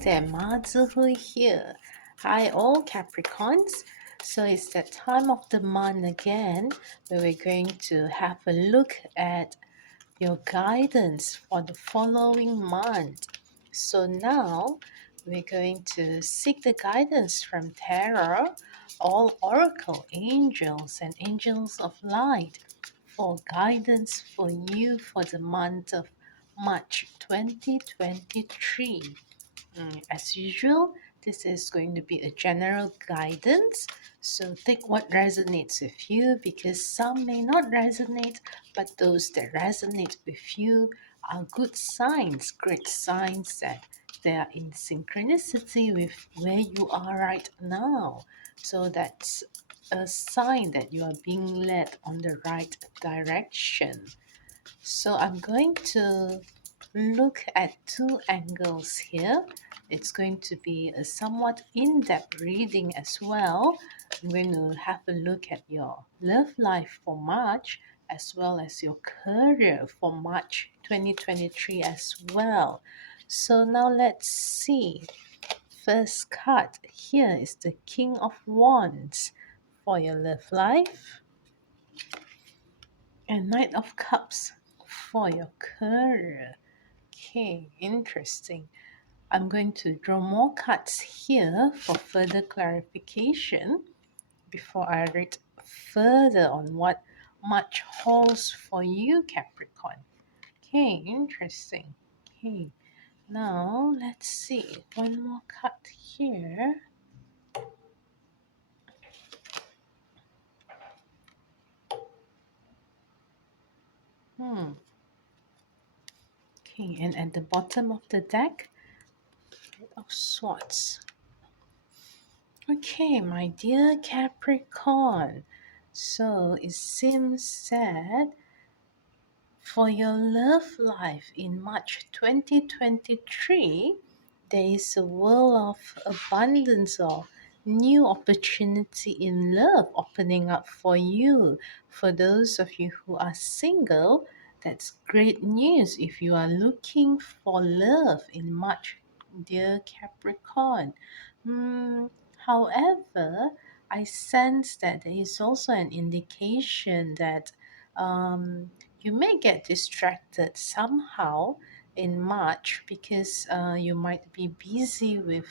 there, Mazuhui here. Hi, all Capricorns. So it's that time of the month again where we're going to have a look at your guidance for the following month. So now we're going to seek the guidance from Tarot, all oracle angels and angels of light for guidance for you for the month of March 2023. As usual, this is going to be a general guidance, so take what resonates with you because some may not resonate, but those that resonate with you are good signs, great signs that they are in synchronicity with where you are right now. So that's a sign that you are being led on the right direction. So I'm going to look at two angles here. It's going to be a somewhat in-depth reading as well. I'm going to have a look at your love life for March as well as your career for March 2023 as well. So now let's see. First card here is the King of Wands for your love life and Knight of Cups for your career. Okay, interesting. I'm going to draw more cards here for further clarification before I read further on what March holds for you, Capricorn. Okay, interesting. Okay, now let's see. One more card here. Okay, and at the bottom of the deck, Eight of Swords. Okay, my dear Capricorn. So it seems that for your love life in March 2023, there is a world of abundance or new opportunity in love opening up for you. For those of you who are single, that's great news. If you are looking for love in March, dear Capricorn. However, I sense that there is also an indication that you may get distracted somehow in March because you might be busy with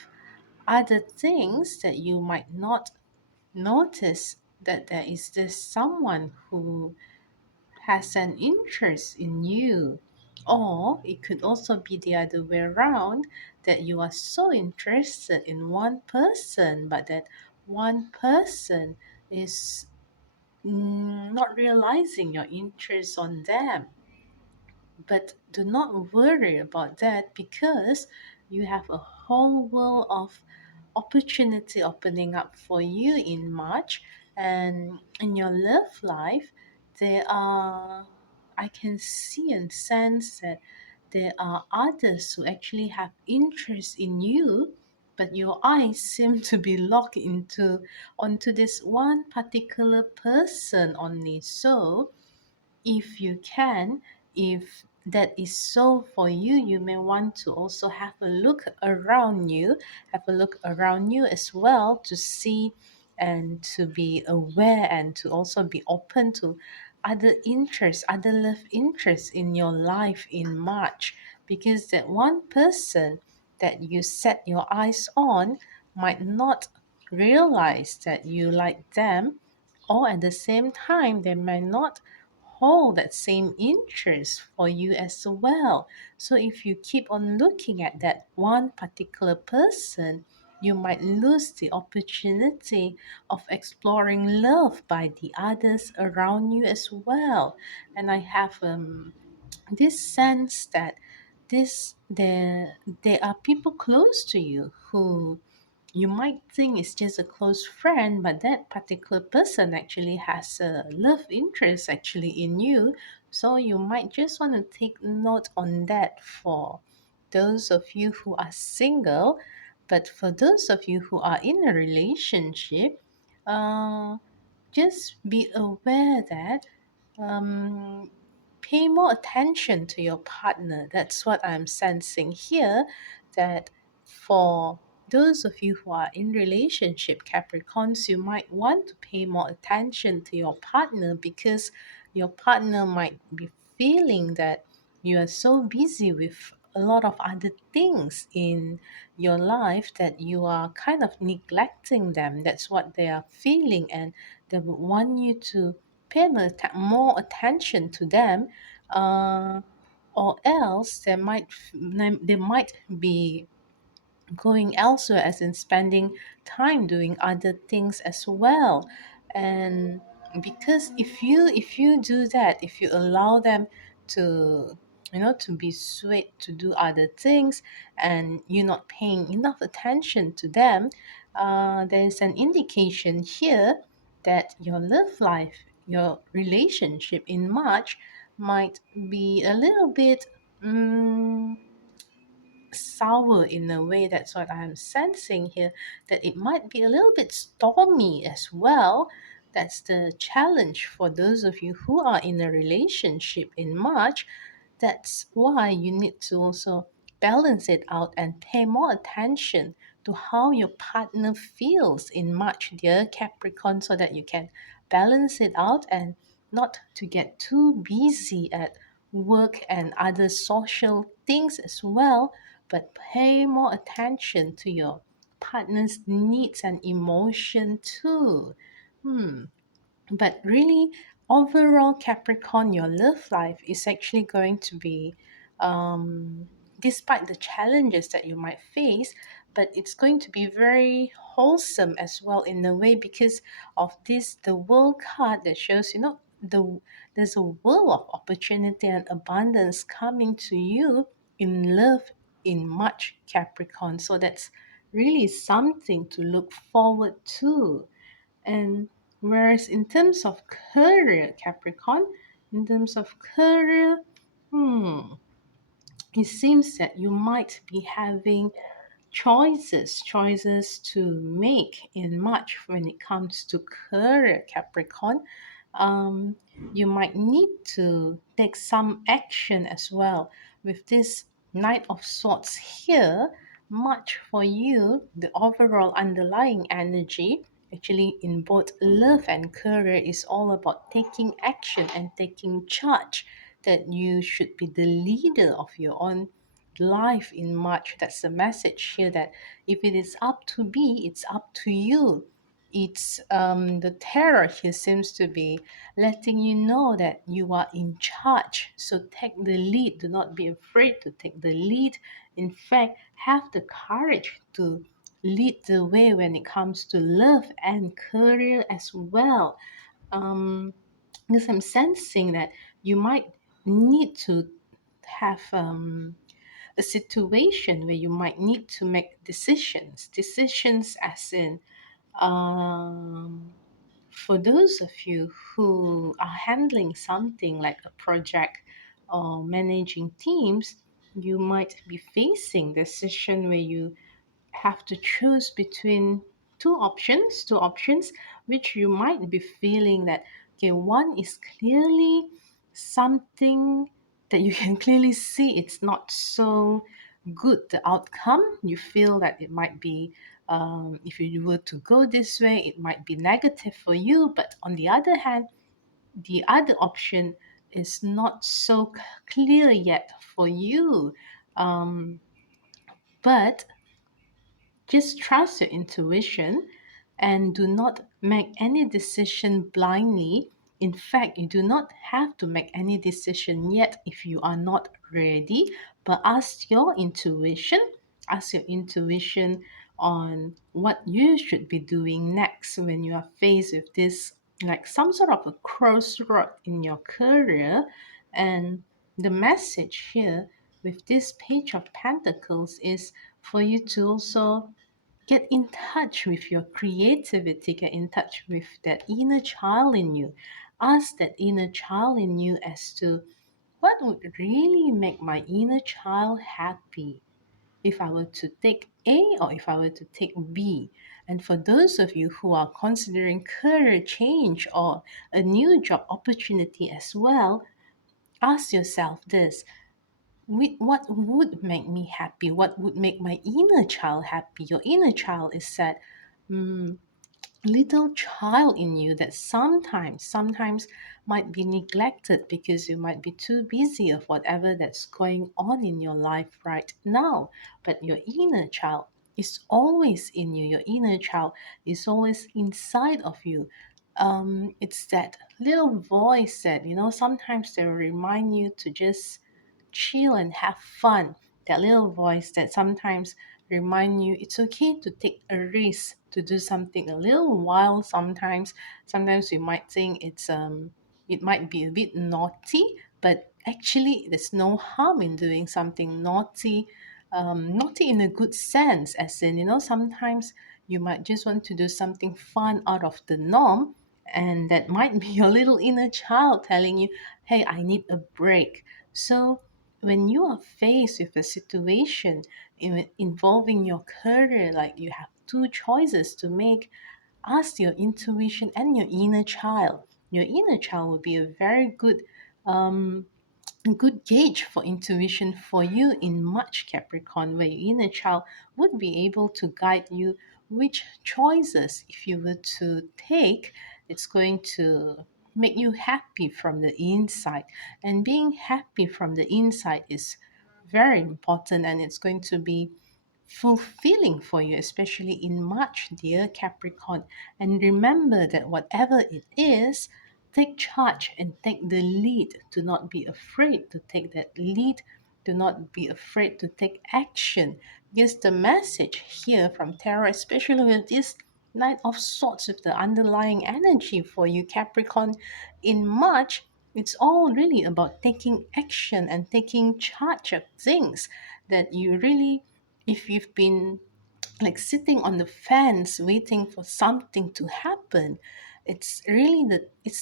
other things that you might not notice that there is this someone who has an interest in you. Or it could also be the other way around that you are so interested in one person, but that one person is not realizing your interest on them. But do not worry about that because you have a whole world of opportunity opening up for you in March. And in your love life, there are, I can see and sense that there are others who actually have interest in you, but your eyes seem to be locked into onto this one particular person only. So if you can, if that is so for you, you may want to also have a look around you as well to see and to be aware and to also be open to other interests, other love interests in your life in March, because that one person that you set your eyes on might not realize that you like them, or at the same time they may not hold that same interest for you as well. So if you keep on looking at that one particular person, you might lose the opportunity of exploring love by the others around you as well. And I have this sense that there are people close to you who you might think is just a close friend, but that particular person actually has a love interest actually in you. So you might just want to take note on that for those of you who are single. But for those of you who are in a relationship, uh, just be aware that um, pay more attention to your partner. That's what I'm sensing here, that for those of you who are in relationship, Capricorns, you might want to pay more attention to your partner because your partner might be feeling that you are so busy with a lot of other things in your life that you are kind of neglecting them. That's what they are feeling, and they would want you to pay more attention to them. Or else they might be going elsewhere, as in spending time doing other things as well. And because if you do that, if you allow them to to be swayed to do other things, and you're not paying enough attention to them, there's an indication here that your love life, your relationship in March might be a little bit mm, sour in a way. That's what I'm sensing here, that it might be a little bit stormy as well. That's the challenge for those of you who are in a relationship in March. That's why you need to also balance it out and pay more attention to how your partner feels in March, dear Capricorn, so that you can balance it out and not to get too busy at work and other social things as well, but pay more attention to your partner's needs and emotion too. Hmm. But really, overall, Capricorn, your love life is actually going to be, despite the challenges that you might face, but it's going to be very wholesome as well in a way because of this, the world card that shows, there's a world of opportunity and abundance coming to you in love in March, Capricorn. So that's really something to look forward to. And whereas in terms of career, Capricorn, in terms of career, hmm, it seems that you might be having choices to make in March when it comes to career, Capricorn. um, you might need to take some action as well with this Knight of Swords here. Much for you, the overall underlying energy actually in both love and career is all about taking action and taking charge, that you should be the leader of your own life in March. That's the message here, that if it is up to be, it's up to you. It's the terror here seems to be letting you know that you are in charge. So take the lead. Do not be afraid to take the lead. In fact, have the courage to lead the way when it comes to love and career as well. Um, because I'm sensing that you might need to have a situation where you might need to make decisions as in, um, for those of you who are handling something like a project or managing teams, you might be facing decision where you have to choose between two options, which you might be feeling that, okay, one is clearly something that you can clearly see it's not so good, the outcome. You feel that it might be, if you were to go this way, it might be negative for you. But on the other hand, the other option is not so clear yet for you. um, but just trust your intuition and do not make any decision blindly. In fact, you do not have to make any decision yet if you are not ready, but ask your intuition on what you should be doing next when you are faced with this, like some sort of a crossroad in your career. And the message here with this Page of Pentacles is for you to also get in touch with your creativity, get in touch with that inner child in you. Ask that inner child in you as to what would really make my inner child happy if I were to take A or if I were to take B. And for those of you who are considering career change or a new job opportunity as well, ask yourself this: what would make me happy? What would make my inner child happy? Your inner child is that mm, little child in you that sometimes might be neglected because you might be too busy of whatever that's going on in your life right now. But your inner child is always in you. Your inner child is always inside of you. It's that little voice that sometimes they will remind you to just chill and have fun. That little voice that sometimes remind you it's okay to take a risk, to do something a little wild sometimes. Sometimes you might think it might be a bit naughty, but actually there's no harm in doing something naughty. Naughty in a good sense, as in, sometimes you might just want to do something fun out of the norm, and that might be your little inner child telling you, hey, I need a break. So when you are faced with a situation involving your career, like you have two choices to make, ask your intuition and your inner child. Your inner child will be a very um, good gauge for intuition for you in March, Capricorn, where your inner child would be able to guide you which choices, if you were to take, it's going to make you happy from the inside. And being happy from the inside is very important, and it's going to be fulfilling for you, especially in March, dear Capricorn. And remember that whatever it is, take charge and take the lead. Do not be afraid to take that lead. Do not be afraid to take action. Because the message here from Tarot, especially with this Knight of Swords, with the underlying energy for you, Capricorn, in March, it's all really about taking action and taking charge of things that you really, if you've been like sitting on the fence waiting for something to happen, it's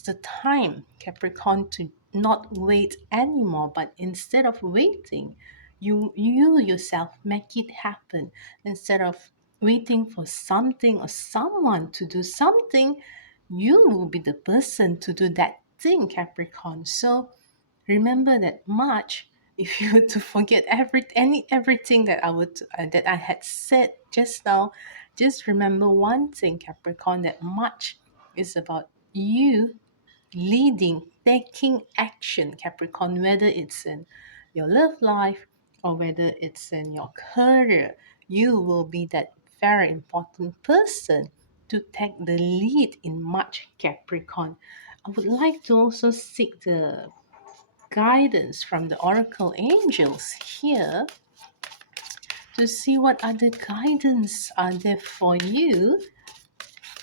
the time, Capricorn, to not wait anymore, but instead of waiting, you yourself make it happen. Instead of waiting for something or someone to do something, you will be the person to do that thing, Capricorn. So remember that March, if you were to forget everything that I had said just now, just remember one thing, Capricorn, that March is about you leading, taking action, Capricorn, whether it's in your love life or whether it's in your career. You will be that very important person to take the lead in March, Capricorn. I would like to also seek the guidance from the oracle angels here to see what other guidance are there for you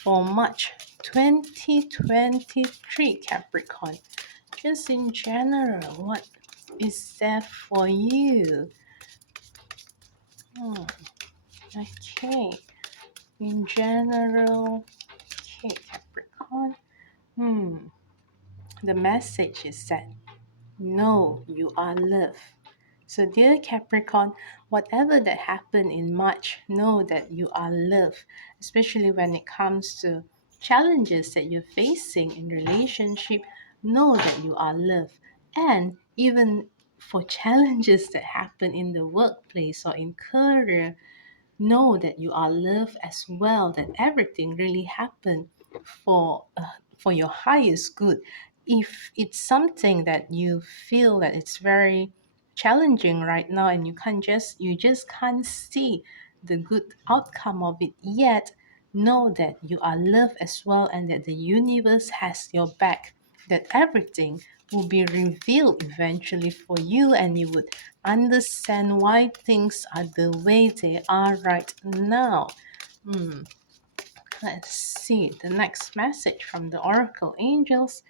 for March 2023, Capricorn. Just in general, what is there for you? Hmm, okay, in general, okay, Capricorn. Hmm, the message is that know you are loved. So, dear Capricorn, whatever that happened in March, know that you are loved, especially when it comes to challenges that you're facing in relationship. Know that you are loved, and even for challenges that happen in the workplace or in career, know that you are loved as well, that everything really happened for your highest good. If it's something that you feel that it's very challenging right now and you just can't see the good outcome of it yet, know that you are loved as well, and that the universe has your back, that everything will be revealed eventually for you, and you would understand why things are the way they are right now. Hmm. Let's see the next message from the Oracle Angels.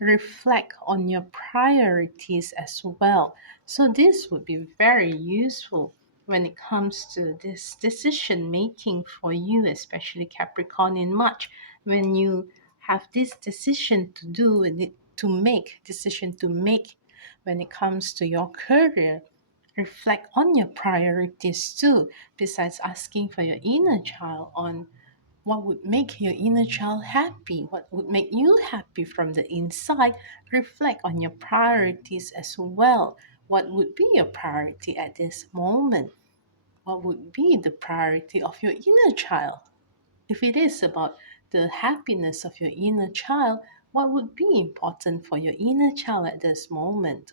Reflect on your priorities as well. So, this would be very useful when it comes to this decision making for you, especially Capricorn in March, when you have this decision to do and decision to make when it comes to your career. Reflect on your priorities too, besides asking for your inner child on what would make your inner child happy, what would make you happy from the inside. Reflect on your priorities as well. What would be your priority at this moment? What would be the priority of your inner child? If it is about the happiness of your inner child, what would be important for your inner child at this moment?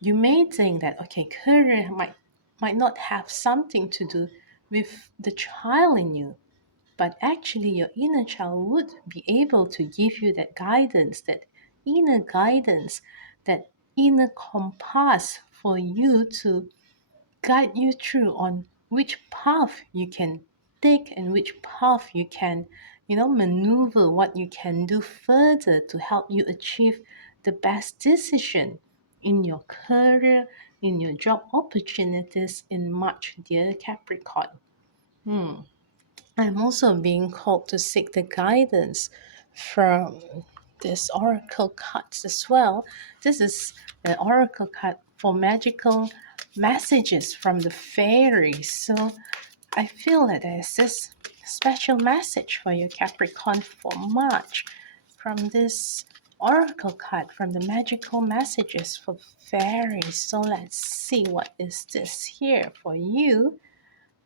You may think that, okay, career might not have something to do with the child in you, but actually your inner child would be able to give you that guidance, that inner compass for you to guide you through on which path you can take and which path you can, maneuver, what you can do further to help you achieve the best decision in your career, in your job opportunities in March, dear Capricorn. Hmm. I'm also being called to seek the guidance from this oracle cards as well. This is an oracle card for magical messages from the fairies. So I feel that there's this special message for you, Capricorn, for March from this oracle card from the magical messages for fairies. So let's see what is this here for you.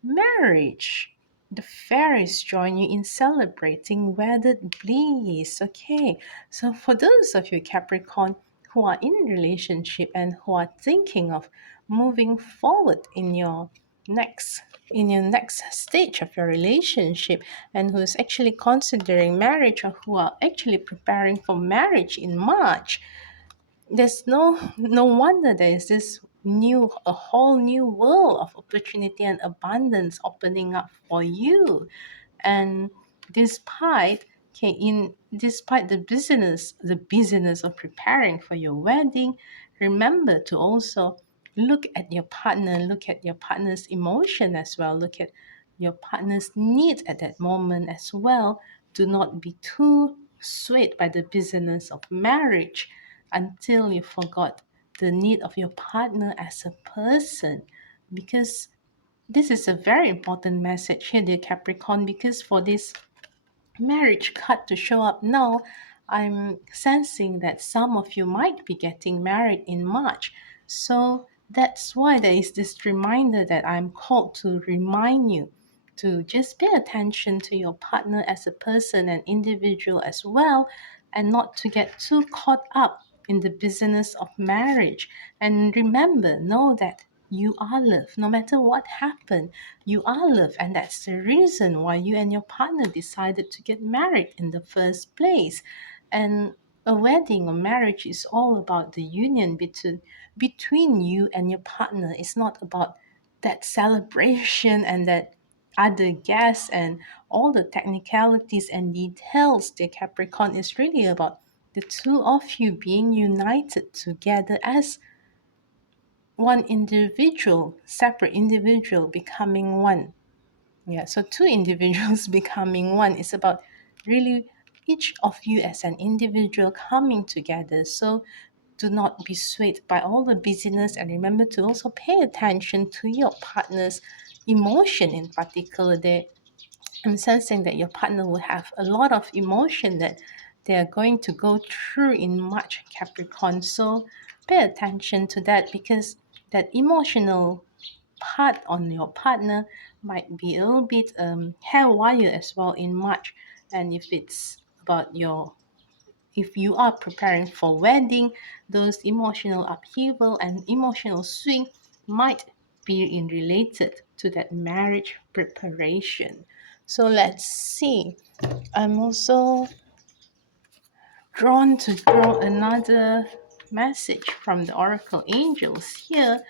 Marriage. The fairies join you in celebrating wedded bliss. Okay, so for those of you Capricorn who are in relationship and who are thinking of moving forward next in your next stage of your relationship and who's actually considering marriage or who are actually preparing for marriage in March, there's no wonder there is this a whole new world of opportunity and abundance opening up for you. And despite despite the business of preparing for your wedding, remember to also look at your partner's emotion as well, look at your partner's needs at that moment as well. Do not be too swayed by the business of marriage until you forgot the need of your partner as a person, because this is a very important message here, dear Capricorn, because for this marriage card to show up now, I'm sensing that some of you might be getting married in March. So that's why there is this reminder that I'm called to remind you to just pay attention to your partner as a person and individual as well, and not to get too caught up in the business of marriage. And remember, know that you are loved. No matter what happened, you are loved. And that's the reason why you and your partner decided to get married in the first place. And a wedding or marriage is all about the union between you and your partner. It's not about that celebration and that other guests and all the technicalities and details. The Capricorn is really about the two of you being united together as one individual, separate individual becoming one. Yeah, so two individuals becoming one is about really each of you as an individual coming together. So do not be swayed by all the busyness, and remember to also pay attention to your partner's emotion in particular. I'm sensing that your partner will have a lot of emotion that they are going to go through in March, Capricorn. So pay attention to that, because that emotional part on your partner might be a little bit haywire as well in March. And if you are preparing for wedding, those emotional upheaval and emotional swing might be in related to that marriage preparation. So let's see. I'm also drawn to draw another message from the oracle angels here,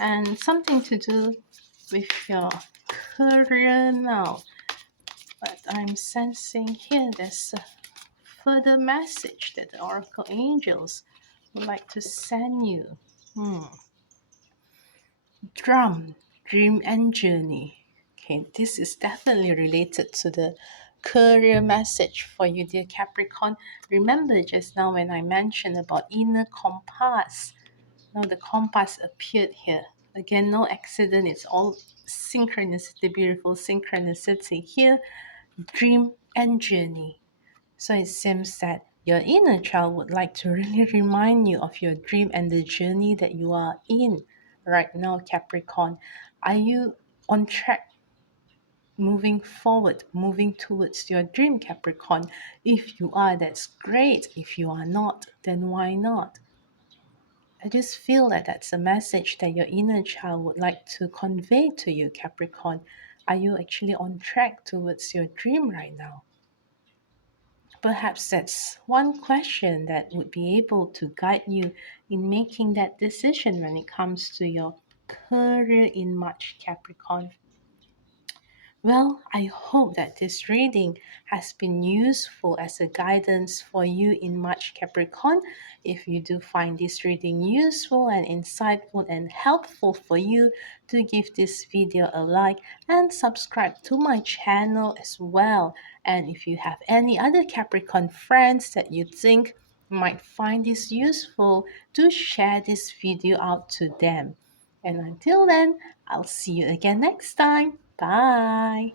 and something to do with your career now. But I'm sensing here there's a further message that the oracle angels would like to send you. Drum, dream and journey. Okay, this is definitely related to the career message for you, dear Capricorn. Remember just now when I mentioned about inner compass. Now the compass appeared here. Again, no accident. It's all synchronicity, beautiful synchronicity here. Dream and journey. So it seems that Your inner child would like to really remind you of your dream and the journey that you are in right now, Capricorn. Are you on track moving forward, moving towards your dream, Capricorn? If you are, that's great. If you are not, then why not? I just feel that that's a message that your inner child would like to convey to you, Capricorn. Are you actually on track towards your dream right now? Perhaps that's one question that would be able to guide you in making that decision when it comes to your career in March, Capricorn. Well, I hope that this reading has been useful as a guidance for you in March Capricorn. If you do find this reading useful and insightful and helpful for you, do give this video a like and subscribe to my channel as well. And if you have any other Capricorn friends that you think might find this useful, do share this video out to them. And until then, I'll see you again next time. Bye.